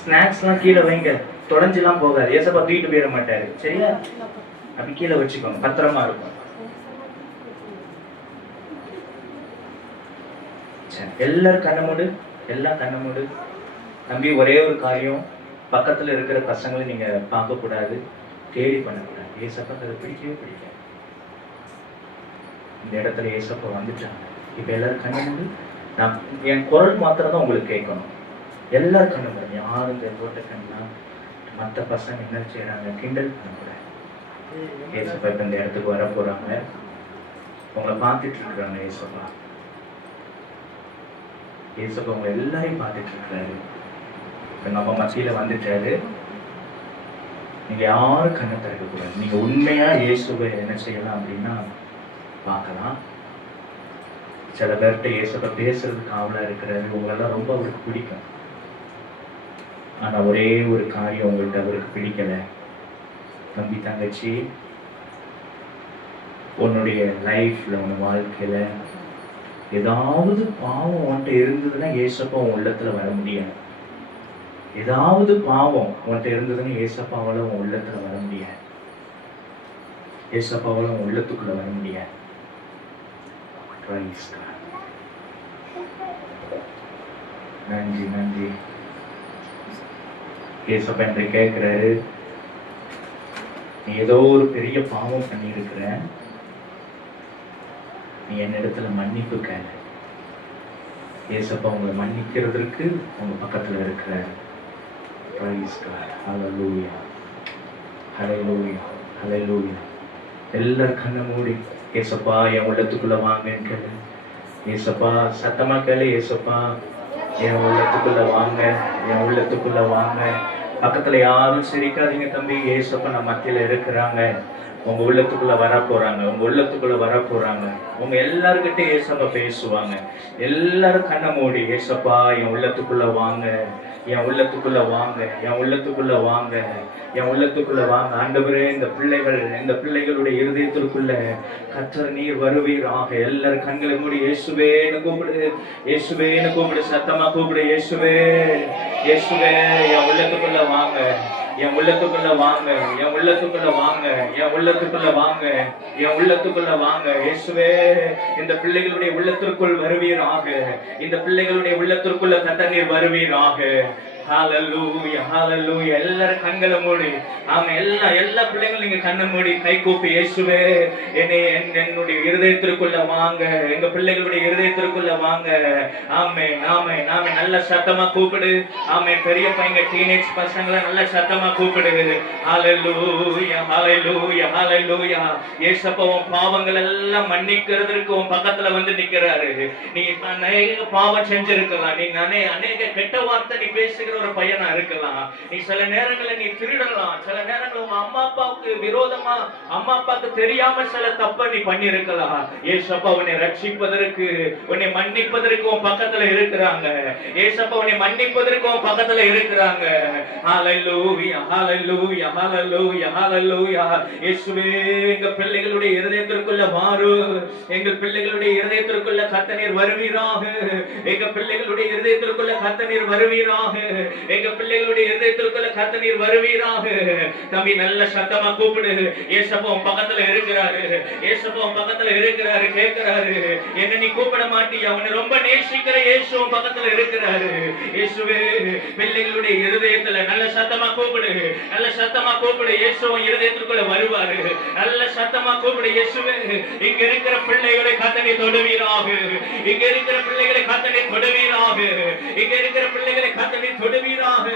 ஸ்நாக்ஸ்லாம் கீழே வைங்க, தொலைஞ்செல்லாம் போகாது. ஏசப்பா தூக்கிட்டு போயிட மாட்டாரு. சரியா? அப்படி கீழே வச்சுக்கோங்க, பத்திரமா இருக்கும். எல்லாரும் கண்ண மூடு. நம்பி ஒரே ஒரு காரியம், பக்கத்துல இருக்கிற பசங்களை நீங்க பார்க்க கூடாது, கேலி பண்ணக்கூடாது. ஏசப்பா அதை பிடிக்கவே பிடிக்காது. இந்த இடத்துல ஏசப்பா வந்துட்டாங்க. இப்ப எல்லாரும் கண்ண மூடு. நான் என் குரல் மாத்திரம் தான் உங்களுக்கு கேட்கணும். எல்லாரும் கண்ண மூடு. யாரும் இந்த ரோட்டை கண்ணா மற்ற பசங்க என்ன செய்யறாங்க கிண்டல் பண்ணக்கூடாது. ஏசப்பா இப்ப இந்த இடத்துக்கு வர போறாங்க, உங்களை பார்த்துட்டு இருக்கிறாங்க. ஏசப்பா உங்க எல்லாரையும் பார்த்துட்டு இருக்கிறாரு. இப்ப நம்ம மத்தியில வந்துட்டாரு. நீங்க யாரும் கண்ணை திறக்கக்கூடாது. நீங்க உண்மையா இயேசுவை என்ன செய்யலாம் அப்படின்னா பார்க்கலாம். சில பேர்கிட்ட இயேசுவை பேசுறதுக்கு ஆவலா இருக்கிறாரு. உங்களெல்லாம் ரொம்ப அவருக்கு பிடிக்கும். ஆனா ஒரே ஒரு காரியம் உங்கள்கிட்ட அவருக்கு பிடிக்கல. தம்பி தங்கச்சி, உன்னுடைய லைஃப்ல உன் வாழ்க்கையில ஏதாவது பாவம் உன்கிட்ட இருந்ததுன்னா ஏசப்பா உன் உள்ளத்துல வர முடியாது. ஏதாவது பாவம் உன்கிட்ட இருந்ததுன்னா ஏசப்பாவால உன் உள்ளத்துல வர முடியாது. ஏசப்பாவால உன் உள்ளத்துக்குள்ள வர முடியாது. நன்றி. ஏசப்பா என்று கேட்கிறாரு, நீ ஏதோ ஒரு பெரிய பாவம் பண்ணியிருக்கிற, நீ என்னிடத்துல மன்னிப்பு கேளு. ஏசப்பா உங்களை மன்னிக்கிறதுக்கு உங்க பக்கத்துல இருக்கிறார். எல்லாரும் கண்ண மூடி ஏசப்பா என் உள்ளத்துக்குள்ள வாங்கன்னு கேளு. ஏசப்பா சத்தமா கேளு. ஏசப்பா என் உள்ளத்துக்குள்ள வாங்க. பக்கத்துல யாரும் சிரிக்காதீங்க தம்பி. ஏசப்பா நம்ம மத்தியில இருக்கிறாங்க. உங்க உள்ளத்துக்குள்ள வர போறாங்க. உங்க எல்லாருக்கிட்ட ஏசப்பா பேசுவாங்க. எல்லாரும் கண்ண மூடி ஏசப்பா என் உள்ளத்துக்குள்ள வாங்க. ஆண்டவரே, இந்த பிள்ளைகளுடைய இருதயத்திற்குள்ள கர்த்தர் நீர் வருவீராக. எல்லாரும் கண்களை மூடி இயேசுவேன்னு கூப்பிடு. சத்தமா கூப்பிடு. இயேசுவே என் உள்ளத்துக்குள்ள வாங்க. என் உள்ளத்துக்குள்ள வாங்க. இயேசுவே, இந்த பிள்ளைகளுடைய உள்ளத்திற்குள் வருவீராக. இந்த பிள்ளைகளுடைய உள்ளத்திற்குள்ள கர்த்தர் நீர் வருவீராக. ஹalleluya. எல்லாரும் கண்களை மூடி. ஆமா, எல்லா பிள்ளைங்களும் நீங்க கண்ணை மூடி கை கூப்பி இயேசுவே என்னுடைய இருதயத்திற்குள்ள வாங்க. எங்க பிள்ளைகளுடைய இருதயத்திற்குள்ள வாங்க. ஆமே. நல்ல சத்தமா கூப்பிடு. ஆமே, பெரிய பையங்க டீனேஜ் பசங்களை நல்ல சத்தமா கூப்பிடு. ஹalleluya. ஏசப்பா உன் பாவங்கள் எல்லாம் மன்னிக்கிறதுக்கு உன் பக்கத்துல வந்து நிக்கிறாரு. நீ அநேக பாவம் செஞ்சிருக்கலாம். நீ அநேக கெட்ட வார்த்தை நீ பேசுகிற ஒரு பையனா இருக்கலாம். நீ சில நேரங்களில் நீ திருடலாம். சில நேரங்கள் உங்க அம்மா அப்பாவுக்கு விரோதமா, அம்மா அப்பாவுக்கு தெரியாம சில தப்ப நீ பண்ணி இருக்கலாம். ஏசப்பா உன்னை ரட்சிப்பதற்கு, உன்னை மன்னிப்பதற்கு உன் பக்கத்துல இருக்கிறாங்க. ஏசப்பா உன்னை மன்னிப்பதற்கு உன் பக்கத்துல இருக்கிறாங்க. ஹalleluya. இயேசுவே, எங்க பிள்ளைகளுடைய இருதயத்திற்குள்ள மாறு. எங்கள் பிள்ளைகளுடைய இருதயத்திற்குள்ள கர்த்தர் நீர் வருவீராக. எங்க பிள்ளைகளுடைய இருதயத்திற்குள்ள கர்த்தர் நீர் வருவீராக. எங்க பிள்ளைகளுடைய இதயத்திற்குள்ள கர்த்தர் நீர் வருவீராக. தம்பி நல்ல சத்தமா கூப்பிடு. ஏசப்பா உன் பக்கத்துல இருக்கிறாரு. கேட்கிறாரு, என்ன நீ கூப்பிட மாட்டியா? உன்னை ரொம்ப நேசிக்கிற இயேசு உன் பக்கத்துல இருக்கிறாரு. இயேசுவே, பிள்ளைகளுடைய இருதயத்துல நல்ல சத்தமா கூப்பிடு. இயேசு உன் இருதயத்திற்குள்ள வருவாரு. நல்ல சத்தமா கூப்பிடு. இயேசுவே, இங்க இருக்கிற பிள்ளைகளை கர்த்தர் நீர் தொடுவீராக. தொடுவீராக.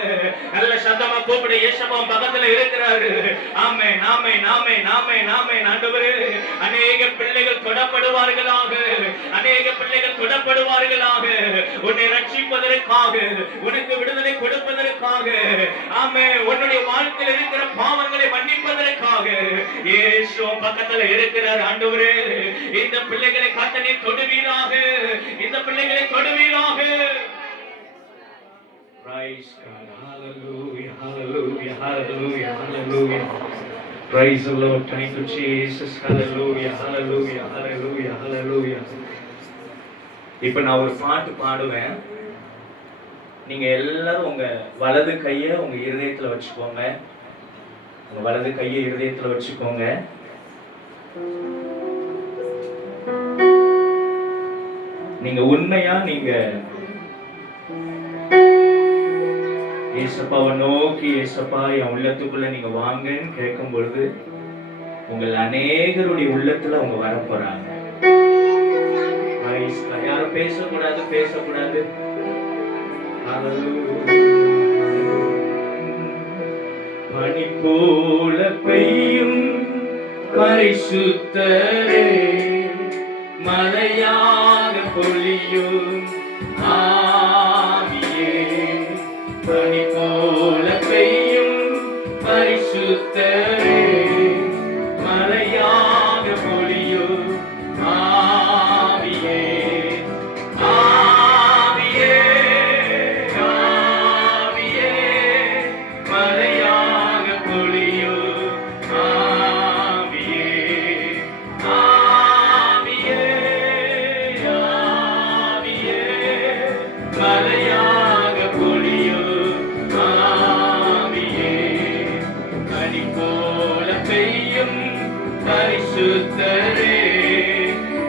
நல்ல சத்தமா கூப்பிடு. இயேசப்பா பக்கத்துல இருக்கிறாரு. ஆமென். ஆண்டவரே, அநேக பிள்ளைகள் தொடப்படுவார்களாக. உன்னை ரட்சிப்பதற்காக, உனக்கு விடுதலை கொடுப்பதற்காக, ஆமென், உன்னுடைய வாழ்க்கையில் இருக்கிற பாவங்களை மன்னிப்பதற்காக இயேசு பக்கத்துல இருக்கிறார். ஆண்டவரே, இந்த பிள்ளைகளை கர்த்தர் நீர் தொடுவீராக. Praise God. Hallelujah. Praise the Lord. Thank you, Jesus. Hallelujah. இப்ப நான் ஒரு பாட்டு பாடுவேன். நீங்க எல்லாரும் உங்க வலது கையை உங்க இருதயத்துல வச்சுக்கோங்க. உங்க வலது கையை இருதயத்துல வச்சுக்கோங்க. நீங்க உண்மையா நீங்க ஏசப்பாவை நோக்கி, ஏசப்பா என் உள்ளத்துக்குள்ள நீங்க வாங்கன்னு கேட்கும் பொழுது உங்கள் அநேகருடைய உள்ளத்துல அவங்க வர போறாங்க. யாரும் பேசக்கூடாது, பேசக்கூடாது. பனி போல பெய்யும் பரிசுத்தரே, மலையாக பொழியும் ஆவியே, பனி போல பெய்யும் பரிசுத்தரே, மலையாக பொழியும் ஆவியே, ஆவியே, ஆவியே, மலையாக பொழியும் ஆவியே, ஆவியே, ஆவியே, மலையாக பொழியும் ஆவியே, பனி போல பெய்யும் பரிசுத்தரே,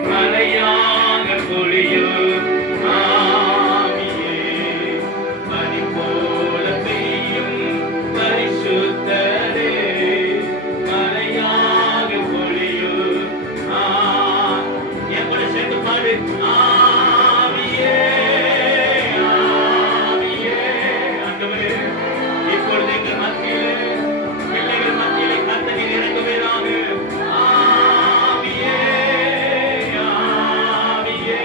மலையாக பொழியும் ஆவியே, பனி போல பெய்யும் பரிசுத்தரே, மலையாக பொழியும் என் கூட சேர்ந்து பாடு. ஆவியே, ஆவியே, ஆண்டவரே, இப்பொழுது எங்கள் மத்தியிலே, பிள்ளைகள் மத்தியிலே கர்த்தர் இறங்குவீராக. ஆவியே, ஆவியே,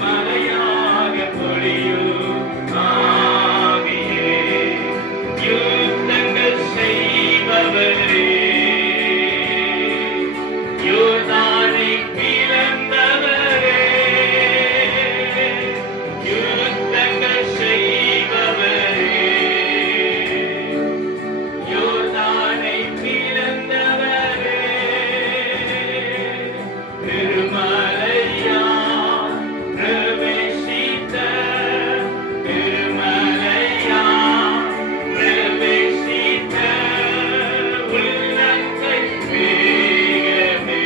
மலையாக பொழியும் ஆவியே, யுத்தங்கள் செய்பவரே, யோர்தானை பிளந்தவரே, யுத்தங்கள் செய்பவரே, யோர்தானை பிளந்தவரே, திருமலையா பிரவேசித்த, திருமலையா பிரவேசித்த, உள்ளங்கை வேகமே,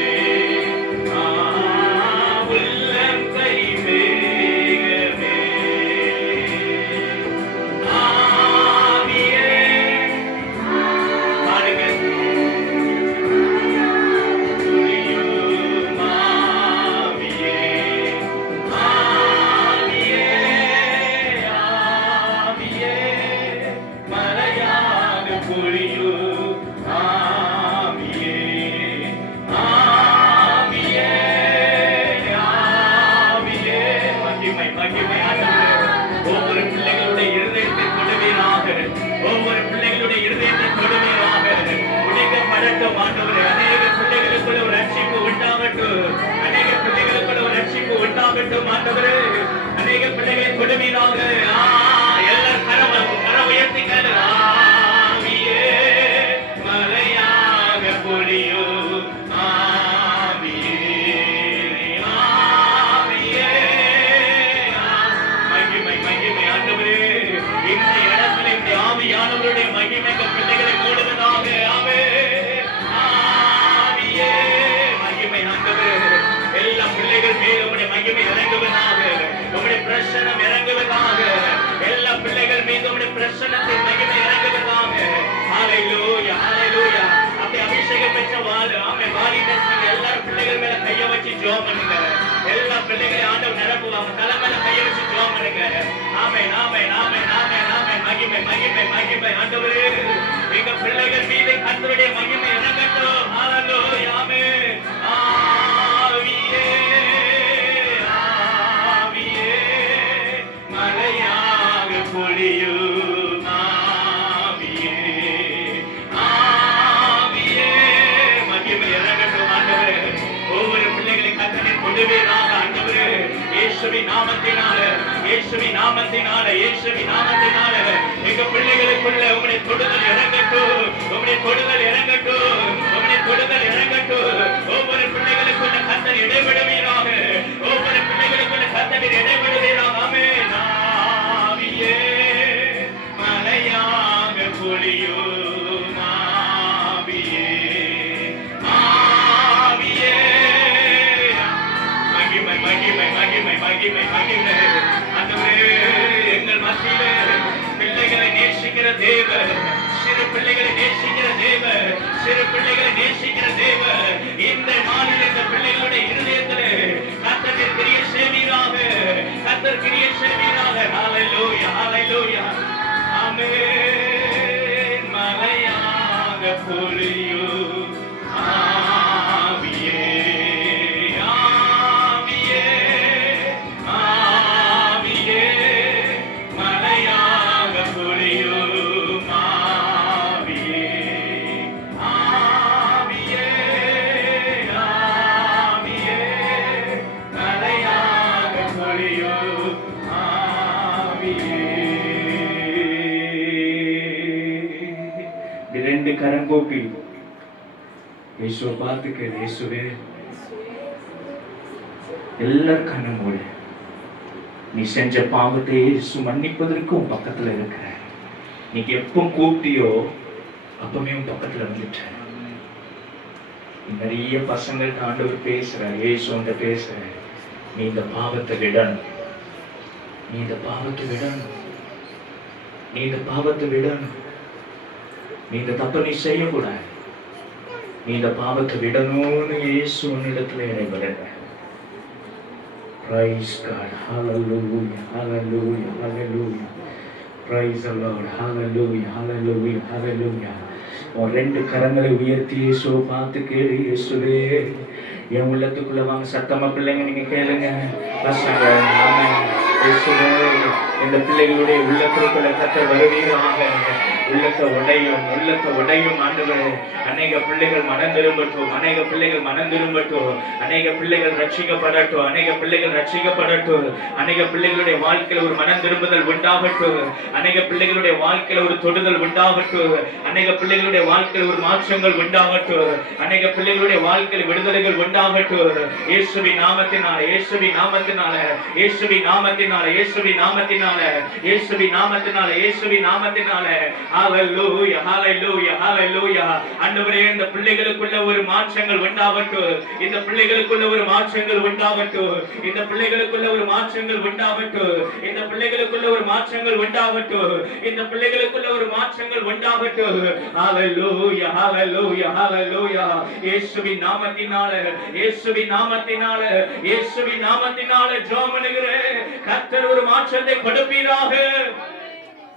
உள்ளங்கை வேகமே, ஆவியே, பாடுங்க. பொழியும் ஆவியே, ஆவியே, ஆவியே, மலையாக பொழியும் ஆவியே, ஆவியே, ஆவியே, மகிமை, மகிமை ஆண்டவரே. ஒவ்வொரு பிள்ளைகளுடைய இருதயத்தை தொடுவீராக, ஒவ்வொரு பிள்ளைகளுடைய இருதயத்தை தொடுவீராக, உடைக்கப்படட்டும் ஆண்டவரே. அநேக பிள்ளைகளுக்குள்ள ஒரு ரட்சிப்பு உண்டாகட்டும், அநேக பிள்ளைகளுக்குள்ள ஒரு ரட்சிப்பு உண்டாகட்டும் ஆண்டவரே. அநேக பிள்ளைகளை தொடுவீராக. எல்லாரும் கரம் உயர்த்திக்கல. ஆவியே, மலையாக பொழியும் ஆவியே, ஆவியே, மகிமை, மகிமை ஆண்டவரே. இந்த இடத்துல இந்த ஆவியானவருடைய மகிமைக்கு பிள்ளைகளை மூடுவதாக. ஆவியே, மகிமை ஆண்டவரே. எல்லா பிள்ளைகள் மேல் உம்முடைய மகிமை இறங்குவதாக, உம்முடைய பிரசன்னம் இறங்குவதாக, எல்லா பிள்ளைகள் மீது உம்முடைய பிரசன்னத்தின் மகிமை இறங்குவதாக. ஹalleluya, ஹalleluya. அப்படி அபிஷேகம் பெற்ற வாழ ஆமென். வாலிபர் நீங்க எல்லாரும் பிள்ளைகள் மேல கையை வச்சு ஜெபம் பண்ணுங்க. எல்லா பிள்ளைகளையும் ஆண்டவர் நிரப்புவாங்க. தலை மேல கையை வச்சு ஜெபம் பண்ணுங்க. ஆமென், ஆமென், ஆமென், ஆமென், ஆமென். மகிமை, மகிமை, மகிமை ஆண்டவரே. எங்க பிள்ளைகள் மீது கர்த்தருடைய மகிமை இறங்கட்டும். ஹalleluya, ஆமென். ஆவியே, ஆவியே, மலையாக பொழியும் ஆவியே, ஆவியே, மகிமை இறங்கட்டும் ஆண்டவரே. ஒவ்வொரு பிள்ளைகளை கர்த்தரை கொடுவீராக ஆண்டவரே. இயேசுவின் நாமத்தினால, இயேசுவின் நாமத்தினால, இயேசுவின் நாமத்தினால எங்க பிள்ளைகளுக்குள்ள உம்முடைய தொடுதல் இறங்கட்டும், உம்முடைய தொடுதல் இறங்கட்டும், உம்முடைய தொடுதல் இறங்கட்டும். ஒவ்வொரு பிள்ளைகளுக்குள்ள கர்த்தர் இடைவிடுவீராக, ஒவ்வொரு பிள்ளைகளுக்குள்ள மகிமை மகிமை மகிமை மகிமை. ஆண்டவரே, எங்கள் மத்தியிலே பிள்ளைகளை நேசிக்கிற தேவன், சிறு பிள்ளைகளை நேசிக்கிற தேவன், சிறு பிள்ளைகளை நேசிக்கிற தேவன், இந்த நாளில் இந்த பிள்ளைகளுடைய இருதயத்திலே கர்த்தர் கிரியை செய்வீராக, கர்த்தர் கிரியை செய்வீராக. ஹல்லேலூயா ஹல்லேலூயா. ஆமென். மலையாக பொழியும் ஆவியே, ஆவியே, ஆவியே, மலையாக பொழியும் ஆவியே, ஆவியே, ஆவியே, மலையாக பொழியும் ஆவியே. இரண்டு கரங்கூப்பி இயேசுவை பார்த்துக்க. இயேசுவே, எல்லாரும் கண்ணு மூடு. நீ செஞ்ச பாவத்தை இயேசு மன்னிப்பதற்கு உன் பக்கத்துல இருக்கிற. நீக்கு எப்போ கூப்பிட்டியோ அப்பவே உன் பக்கத்துல வந்துட்ட. நிறைய பசங்கள்ட்ட ஆண்டவர் பேசுற, இயேசு பேசுற. நீ இந்த பாவத்தை விடணும், நீ இந்த பாவத்தை விடணும், நீ இந்த பாவத்தை விடணும், நீ இந்த தப்பை நீ செய்யக்கூடாது, நீ இந்த பாவத்தை விடணும்னு இயேசு உன்னிடத்துல இறைவரங்க. Praise God. Hallelujah. Hallelujah. Hallelujah. Praise the Lord. Hallelujah. Hallelujah. Hallelujah. உன் ரெண்டு கரங்களை உயர்த்தி இயேசுவை பார்த்து கேளு. இயேசுவே, என் உள்ளத்துக்குள்ள வாங்க. சத்தமா பிள்ளைங்க நீங்க கேளுங்க. பசங்க, இயேசுவே, இந்த பிள்ளைகளுடைய உள்ளத்திற்குள்ள கர்த்தர் வருவீராக. உள்ளத்தை உடையும் ஆண்டவரே. அநேக பிள்ளைகள் மனம் திரும்பட்டும், அநேக பிள்ளைகள் மனம் திரும்பட்டும், அநேக பிள்ளைகள் ரட்சிக்கப்படட்டும், அநேக பிள்ளைகள் ரட்சிக்கப்படட்டும், அநேக பிள்ளைகளுடைய வாழ்க்கையில ஒரு மனம் திரும்புதல் உண்டாகட்டும், அநேக பிள்ளைகளுடைய வாழ்க்கையில ஒரு தொடுதல் உண்டாகட்டும், அநேக பிள்ளைகளுடைய வாழ்க்கையில் ஒரு மாற்றங்கள் உண்டாகட்டும், அநேக பிள்ளைகளுடைய வாழ்க்கையில் விடுதலைகள் உண்டாகட்டும். இயேசுவின் நாமத்தினால, இயேசுவின் நாமத்தினால, இயேசுவின் நாமத்தினால, இயேசுவின் நாமத்தினால, இயேசுவின் நாமத்தினால, இயேசுவின் நாமத்தினால. ஹல்லேலூயா ஹல்லேலூயா ஹல்லேலூயா. ஆண்டவரே, இந்த பிள்ளைகளுக்குள்ள ஒரு மாற்றங்கள் உண்டாகட்டும், இந்த பிள்ளைகளுக்குள்ள ஒரு மாற்றங்கள் உண்டாகட்டும், இந்த பிள்ளைகளுக்குள்ள ஒரு மாற்றங்கள் உண்டாகட்டும், இந்த பிள்ளைகளுக்குள்ள ஒரு மாற்றங்கள் உண்டாகட்டும், இந்த பிள்ளைகளுக்குள்ள ஒரு மாற்றங்கள் உண்டாகட்டும். ஹல்லேலூயா ஹல்லேலூயா ஹல்லேலூயா. இயேசுவின் நாமத்தினால, இயேசுவின் நாமத்தினால, இயேசுவின் நாமத்தினால ஜெபம் பண்ணுகிறேன். கர்த்தர் ஒரு மாற்றத்தை கொடுப்பீராக.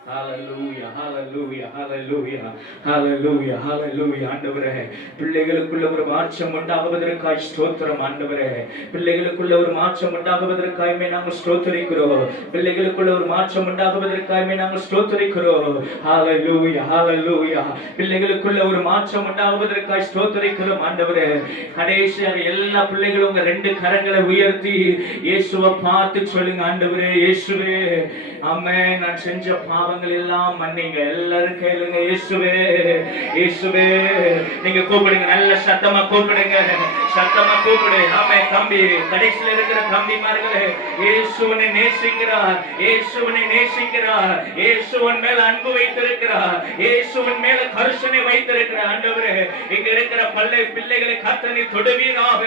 Hallelujah, hallelujah, hallelujah, hallelujah, hallelujah. ஆண்டவரே, பிள்ளைகளுக்குள்ள ஒரு மாற்றம் உண்டாகுவதற்காய் ஸ்தோத்திரம் ஆண்டவரே. பிள்ளைகளுக்குள்ள ஒரு மாற்றம் உண்டாகுவதற்காய் நாங்கள் ஸ்தோத்திரிக்கிறோம். பிள்ளைகளுக்குள்ள ஒரு மாற்றம் உண்டாகுவதற்காய் நாங்கள் ஸ்தோத்திரிக்கிறோம். Hallelujah, hallelujah. பிள்ளைகளுக்குள்ள ஒரு மாற்றம் உண்டாகுவதற்காய் ஸ்தோத்திரிக்கிறோம் ஆண்டவரே. கடைசியாக எல்லா பிள்ளைகளும் உங்க ரெண்டு கரங்களை உயர்த்தி இயேசுவை பார்த்து சொல்லுங்க. ஆண்டவரே, இயேசுவே, ஆமென். நான் செஞ்ச பாவங்கள் எல்லாம் மன்னிங்க. எல்லாரும் கேளுங்க. இயேசுவே, இயேசுவே. நீங்க கூப்பிடுங்க, நல்ல சத்தமா கூப்பிடுங்க, சத்தமா கூப்பிடு. ஆமென். தம்பி, கடைசியில் இருக்கிற தம்பிமார்களே, இயேசுவை நேசிக்கிறார், இயேசுவை நேசிக்கிறார், இயேசுவின் மேல அன்பு வைத்திருக்கிறார், இயேசுவின் மேல கருணை வைத்திருக்கிறார். ஆண்டவரே, இங்க இருக்கிற பிள்ளைகளை கர்த்தர் தொடுவீராக.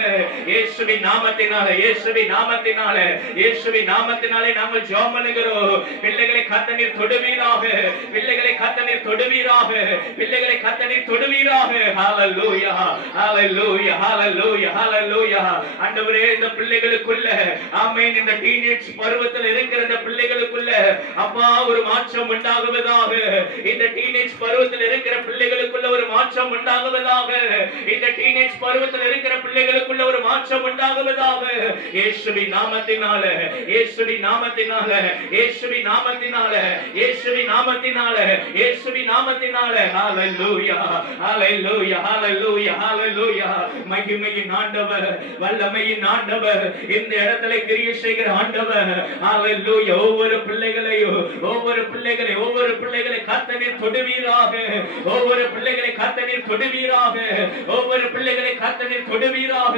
இயேசுவின் நாமத்தினால, இயேசுவின் நாமத்தினால, இயேசுவின் நாமத்தினாலே நாங்கள் ஜெபம் பண்ணுகிறோம். பிள்ளைகளை கர்த்தர் தொடுவீராக, பிள்ளைகளை கர்த்தர் தொடுவீராக, பிள்ளைகளை கர்த்தர் தொடுவீராக. ஹல்லேலூயா ஹல்லேலூயா ஹல்லேலூயா ஹல்லேலூயா. ஆண்டவரே, இந்த பிள்ளைகளுக்குள்ள, ஆமென், இந்த டீனேஜ் பருவத்தில் இருக்கிற இந்த பிள்ளைகளுக்குள்ள அப்பா ஒரு மாற்றம் உண்டாகுவதாக. இந்த டீனேஜ் பருவத்தில் இருக்கிற பிள்ளைகளுக்குள்ள ஒரு மாற்றம் உண்டாகுவதாக. இந்த டீனேஜ் பருவத்தில் இருக்கிற பிள்ளைகளுக்குள்ள ஒரு மாற்றம் உண்டாகுவதாக. இயேசுவின் நாமத்தினால, இயேசுவின் நாமத்தினால, இயேசுவின் நாமத்தினால, இயேசுவின் நாமத்தினால, இயேசுவின் நாமத்தினால. ஹல்லேலூயா ஹல்லேலூயா ஹல்லேலூயா ஹல்லேலூயா. மகிமையின் ஆண்டவர், வல்லமையின் ஆண்டவர், இந்த இடத்திலே கிரியை செய்கிற ஆண்டவர். ஹல்லேலூயா. ஒவ்வொரு பிள்ளைகளையும், ஒவ்வொரு பிள்ளைகளை கர்த்தர் தொடுவீராக, ஒவ்வொரு பிள்ளைகளை கர்த்தர் தொடுவீராக, ஒவ்வொரு பிள்ளைகளை கர்த்தர் தொடுவீராக,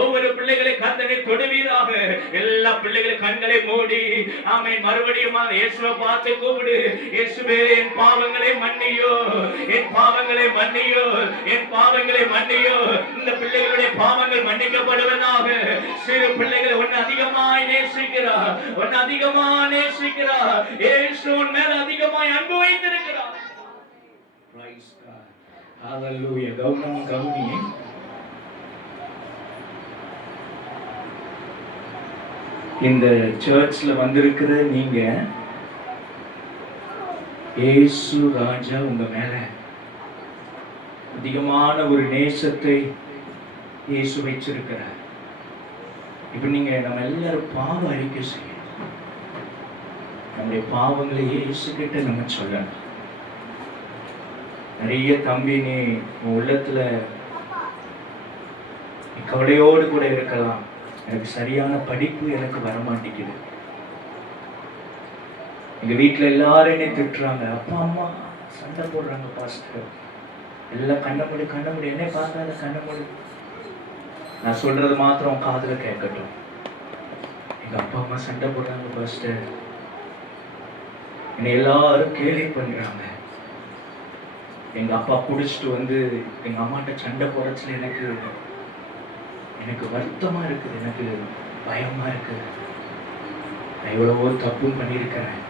ஒவ்வொரு பிள்ளைகளை கர்த்தர் தொடுவீராக. எல்லா பிள்ளைகளும் கண்களை மூடி, ஆமென், மறுபடியும் இயேசுவை பார்த்து கூப்பிடு. இயேசுவே, என் பாவங்களை மன்னியோ, என் பாவங்களை மன்னியோ, என் பாவங்களை மன்னியோ. இந்த பிள்ளைகளுடைய பாவங்கள் மன்னிக்கப்படுவதாக. சிறு பிள்ளைகளை ஒன்று அதிக அதிகமாய் நேசிக்கிறார், உன்னை அதிகமாய் நேசிக்கிறார். இயேசு உன் மேல் அதிகமாய் அன்பு வைத்திருக்கிறார். Praise God. Hallelujah. கவுனி இந்த சர்ச்ல வந்திருக்கிற நீங்க, இயேசு ராஜா உங்க மேல அதிகமான ஒரு நேசத்தை இயேசு வச்சிருக்கிறார். இப்ப நீங்க நம்ம எல்லாரும் பாவ அறிக்கை செய்யணும். நம்முடைய பாவங்களை இயேசு கிட்ட நம்ம சொல்லணும். நிறைய தம்பி, நீ உள்ளத்துல கவலையோடு கூட இருக்கலாம். எனக்கு சரியான படிப்பு எனக்கு வரமாட்டேங்குது. எங்க வீட்டுல எல்லாரும் என்னை திட்டுறாங்க, அப்பா அம்மா சண்டை போடுறாங்க, பாஸ்டர் எல்லாம் கண்ண மூடி என்னை பார்க்காத, கண்ண மூடி. நான் சொல்றது மாத்திரம் காதுல கேட்கட்டும். எங்க அப்பா அம்மா சண்டை போடுறாங்க பாஸ்டர், என்னை எல்லாரும் கேலி பண்றாங்க. எங்க அப்பா குடிச்சிட்டு வந்து எங்க அம்மாட்ட சண்டை போடுறதுல எனக்கு வருத்தமா இருக்குது, எனக்கு பயமா இருக்குது. நான் எவ்வளவோ தப்பும் பண்ணியிருக்கிறேன்.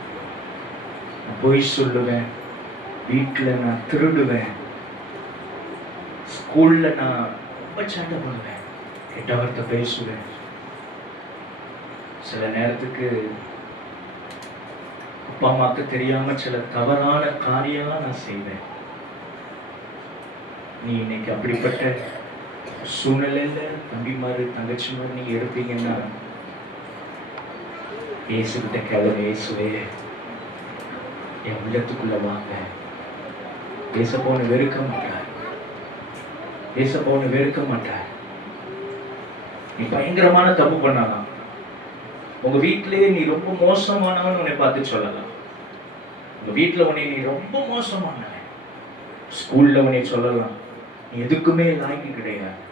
நான் பொய் சொல்லுவேன், வீட்டுல நான் திருடுவேன், ஸ்கூல்ல நான் ரொம்ப சண்டை போடுவேன், கெட்ட வார்த்தை பேசுவேன். சில நேரத்துக்கு அப்பா அம்மாக்கு தெரியாம சில தவறான காரியம் நான் செய்வேன். நீ இன்னைக்கு அப்படிப்பட்ட சூழ்நிலையில தம்பிமாரு தங்கச்சிமாரு நீங்க இருப்பீங்கன்னா, இயேசுகிட்ட கேளுங்க, இயேசுவே என் உள்ளத்துக்குள்ள வாங்க. ஏசப்பாவை வெறுக்க மாட்டார், ஏசப்பாவை வெறுக்க மாட்டார். நீ பயங்கரமான தப்பு பண்ணலாம், உங்க வீட்டிலேயே நீ ரொம்ப மோசமானவன் உன்னை பார்த்து சொல்லலாம். உங்க வீட்டுல உன்னை நீ ரொம்ப மோசமானவன், ஸ்கூல்ல உன்னை சொல்லலாம், நீ எதுக்குமே லாய்க்கு கிடையாது,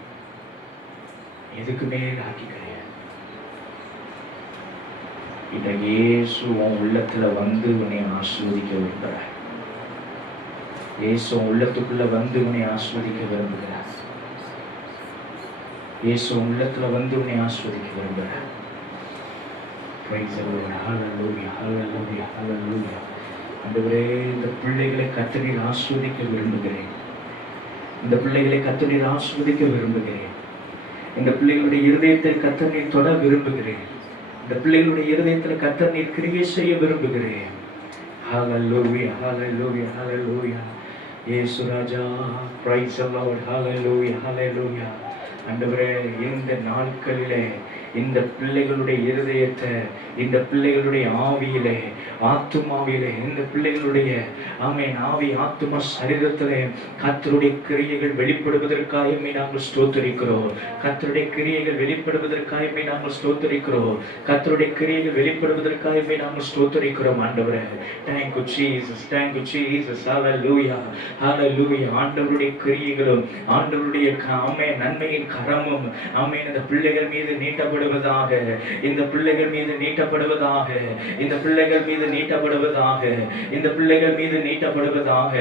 எதுக்குமே லாய்க்கு கிடையாது. இன்றைக்கு இயேசு உன் உள்ளத்துல வந்து உன்னை ஆஸ்வதிக்க விரும்புகிறார். இயேசு உன் உள்ளத்துக்குள்ள வந்து உன்னை ஆஸ்வதிக்க விரும்புகிறார். இயேசு உன் உள்ளத்துல வந்து உன்னை ஆஸ்வதிக்க விரும்புகிறார். Praise the Lord. Hallelujah, hallelujah, hallelujah. ஆண்டவரே, இந்த பிள்ளைகளை கர்த்தர் ஆஸ்வதிக்க விரும்புகிறேன். இந்த பிள்ளைகளை கர்த்தர் ஆஸ்வதிக்க விரும்புகிறேன். இந்த பிள்ளைகளுடைய இருதயத்தை கர்த்தர் தொட விரும்புகிறேன். இந்த பிள்ளைகளுடைய இருதயத்தில் கர்த்தர் கிரியை செய்ய விரும்புகிறேன். Hallelujah, hallelujah, hallelujah. இயேசு ராஜா, praise the Lord. Hallelujah, hallelujah. ஆண்டவரே, இந்த நாட்களிலே இந்த பிள்ளைகளுடைய இருதயத்தை, இந்த பிள்ளைகளுடைய ஆவியிலே, ஆத்துமாவிலே, இந்த பிள்ளைகளுடைய ஆமென் ஆவி ஆத்துமா சரீரத்திலே கர்த்தருடைய கிரியைகள் வெளிப்படுவதற்காக நாங்கள் ஸ்தோத்திரிக்கிறோம். கர்த்தருடைய கிரியைகள் வெளிப்படுவதற்காக நாங்கள் ஸ்தோத்திரிக்கிறோம். கர்த்தருடைய கிரியைகள் வெளிப்படுவதற்காக நாங்கள் ஸ்தோத்திரிக்கிறோம். ஆண்டவரே, thank you Jesus, thank you Jesus. Hallelujah, hallelujah. ஆண்டவருடைய கிரியைகளும் ஆண்டவருடைய ஆமென் நன்மையின் கரமும் ஆமென் இந்த பிள்ளைகள் மீது நீட்டப்படுவதாக, இந்த பிள்ளைகள் மீது நீட்டப்படுவதாக, இந்த பிள்ளைகள் மீது நீட்டப்படுவதாக, இந்த பிள்ளைகள் மீது நீட்டப்படுவதாக,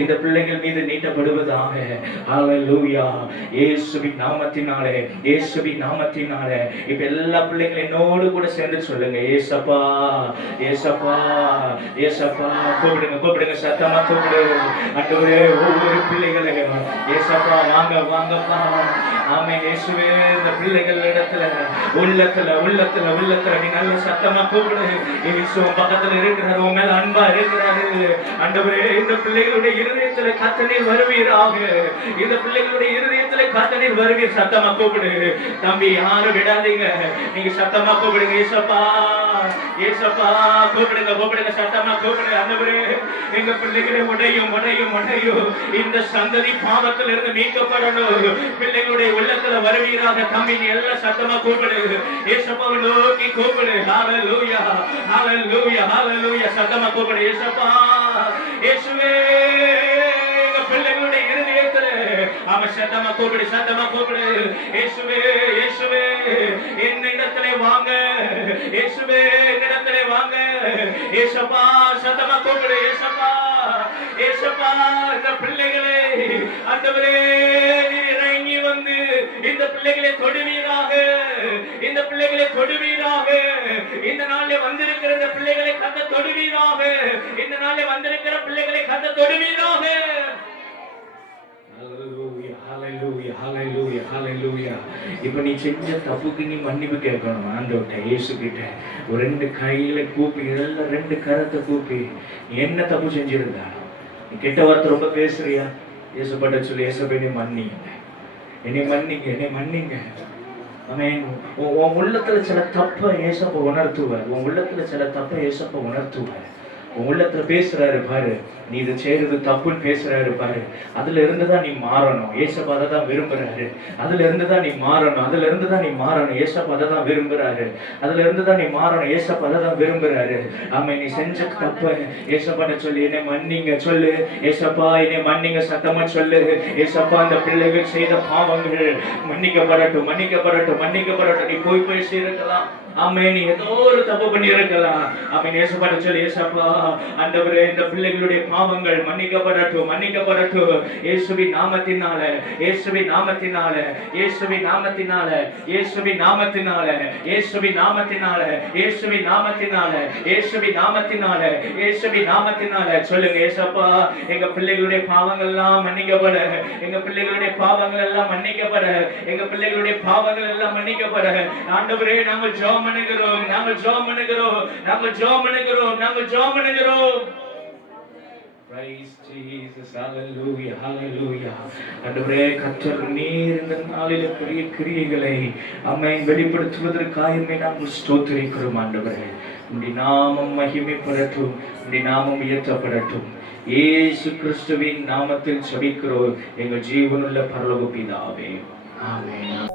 இந்த பிள்ளைகள் மீது நீட்டப்படுவதாக. ஹல்லேலூயா. இயேசுவின் நாமத்தினாலே, இயேசுவின் நாமத்தினாலே இப்ப எல்லா பிள்ளைகளும் என்னோடு கூட சேர்ந்து சொல்லுங்க, ஏசப்பா ஏசப்பா ஏசப்பா. கூப்பிடுங்க கூப்பிடுங்க, சத்தமா கூப்பிடு. ஆண்டவரே, ஒவ்வொரு பிள்ளைகளையும் ஏசப்பா வாங்க வாங்கப்பா. ஆமென் இயேசுவே, இந்த பிள்ளைகள் இடத்துல உள்ளத்துல உள்ளத்துல உள்ளத்துல நீ நல்ல சத்தமா கூப்பிடு. இயேசு பக்கத்துல இருக்கிறார், உன் மேல அன்பா இருக்கிறாரு. ஆண்டவரே, இந்த பிள்ளைகளுடைய இருதயத்துல கர்த்தர் வருவீராக. இந்த பிள்ளைகளுடைய இருதயத்துல கர்த்தர் வருவீர். சத்தமா கூப்பிடு தம்பி, யாரும் விடாதீங்க, நீங்க சத்தமா கூப்பிடுங்க. ஏசப்பா ஏசப்பா கூப்பிடுங்க கூப்பிடுங்க, சத்தமா கூப்பிடுங்க. ஆண்டவரே, எங்க பிள்ளைகளை உடையும் உடையும் உடையும் இந்த சந்ததி பாவத்தில் இருந்து மீட்கப்படணும். பிள்ளைகளுடைய உள்ளத்துல வருவீராக. தம்பி, நீ எல்லாம் சத்தமா கூப்பிடு. ஏசப்பாவை நோக்கி கூப்பிடு. ஹல்லேலூயா ஹல்லேலூயா ஹல்லேலூயா. சத்தமா கூப்பிடு. ஏசப்பா இயேசுவே, எங்க பிள்ளைகளுடைய இருதயத்துல அவன் சத்தமா கூப்பிடு, சத்தமா கூப்பிடு. இயேசுவே இயேசுவே, என்னிடத்திலே வாங்க. இயேசுவே, என்னிடத்திலே வாங்க. ஏசப்பா சத்தமா கூப்பிடு. ஏசப்பா ஏசப்பா, இந்த பிள்ளைகளே ஆண்டவரே, நீர் இறங்கி வந்து இந்த பிள்ளைகளை தொடுவீராக, இந்த பிள்ளைகளை தொடுவீராக. இந்த நாளிலே வந்திருக்கிற இந்த பிள்ளைகளை கர்த்தர் தொடுவீராக. இந்த நாளிலே வந்திருக்கிற பிள்ளைகளை கர்த்தர் தொடுவீராக. ஹalleluya ஹalleluya ஹalleluya ஹalleluya. இப்போ நீ செஞ்ச தப்புக்கு நீ மன்னிப்பு கேட்கணும் ஆண்டவர்ட்ட, இயேசு கிட்ட. ஒரு 2 கையில கூப்பி, எல்லாம் 2 கரத்தை கூப்பி, என்ன தப்பு செஞ்சிருந்தா, நீ கெட்ட வார்த்தை ரொம்ப பேசுறியா, இயேசுப்பட்ட சொல்லி, இயேசுப்பை நீ மன்னிங்க, என்னை மன்னிங்க, என்னை மன்னிங்க. ஆமென். உன் உள்ளத்துல சில தப்பை இயேசுப்பா உணர்த்துவார். உன் உள்ளத்துல சில தப்பை இயேசுப்பா உணர்த்துவார். உன் உள்ளத்துல பேசுறாரு பாரு, நீ இதை செய்யறது தப்புன்னு பேசுறாரு பாரு. அதுல இருந்துதான் நீ மாறணும். ஏசப்பா அதை தான் விரும்புறாரு. அதுல இருந்துதான் நீ மாறணும். அதுல இருந்துதான் நீ மாறணும். ஏசப்பா அதை தான் விரும்புறாரு. அதுல இருந்துதான் நீ மாறணும். ஏசப்பா அதை தான் விரும்புறாரு. ஆமா, நீ செஞ்ச தப்ப ஏசப்பாட்ட சொல்லி, என்னை மன்னிங்க சொல்லு. ஏசப்பா என்னை மன்னிங்க சத்தமா சொல்லு. ஏசப்பா அந்த பிள்ளைகள் செய்த பாவங்கள் மன்னிக்கப்படட்டும், மன்னிக்கப்படட்டும், மன்னிக்கப்படட்டும். நீ போய் செய்திருக்கலாம். ஆமே, நீ ஏதோ ஒரு தப்பு பண்ணி இருக்கலாம். ஆமே, ஏசப்பாட்ட சொல்லி, ஏசப்பா ஆண்டவரே இந்த பிள்ளைகளுடைய பாவங்கள் மன்னிக்கப்படட்டும், மன்னிக்கப்படட்டும். இயேசுவின் நாமத்தினால, இயேசுவின் நாமத்தினால, இயேசுவின் நாமத்தினால, இயேசுவின் நாமத்தினால, இயேசுவின் நாமத்தினால, இயேசுவின் நாமத்தினால, இயேசுவின் நாமத்தினால, இயேசுவின் நாமத்தினால சொல்லுங்க. ஏசப்பா எங்க பிள்ளைகளுடைய பாவங்கள் எல்லாம் மன்னிக்கப்பட, எங்க பிள்ளைகளுடைய பாவங்கள் எல்லாம் மன்னிக்கப்பட, எங்க பிள்ளைகளுடைய பாவங்கள் எல்லாம் மன்னிக்கப்பட. ஆண்டவரே நாங்கள் ஜெபம் பண்ணுகிறோம், நாங்கள் ஜெபம் பண்ணுகிறோம், நாங்கள் ஜெபம் பண்ணுகிறோம், நாங்கள் ஜெபம் பண்ணுகிறோம். Praise Jesus, hallelujah, hallelujah. ஆண்டவரே கர்த்தர் நீர் இந்த நாளிலே பெரிய கிரியைகளை ஆமென் வெளிப்படுத்துவதற்காக நாங்கள் ஸ்தோத்திரிக்கிறோம். ஆண்டவரே உம்முடைய நாமம் மகிமைப்படட்டும், உம்முடைய நாமம் உயர்த்தப்படட்டும். இயேசு கிறிஸ்துவின் நாமத்தில் ஜெபிக்கிறோம் எங்கள் ஜீவனுள்ள பரலோக பிதாவே, ஆமென்.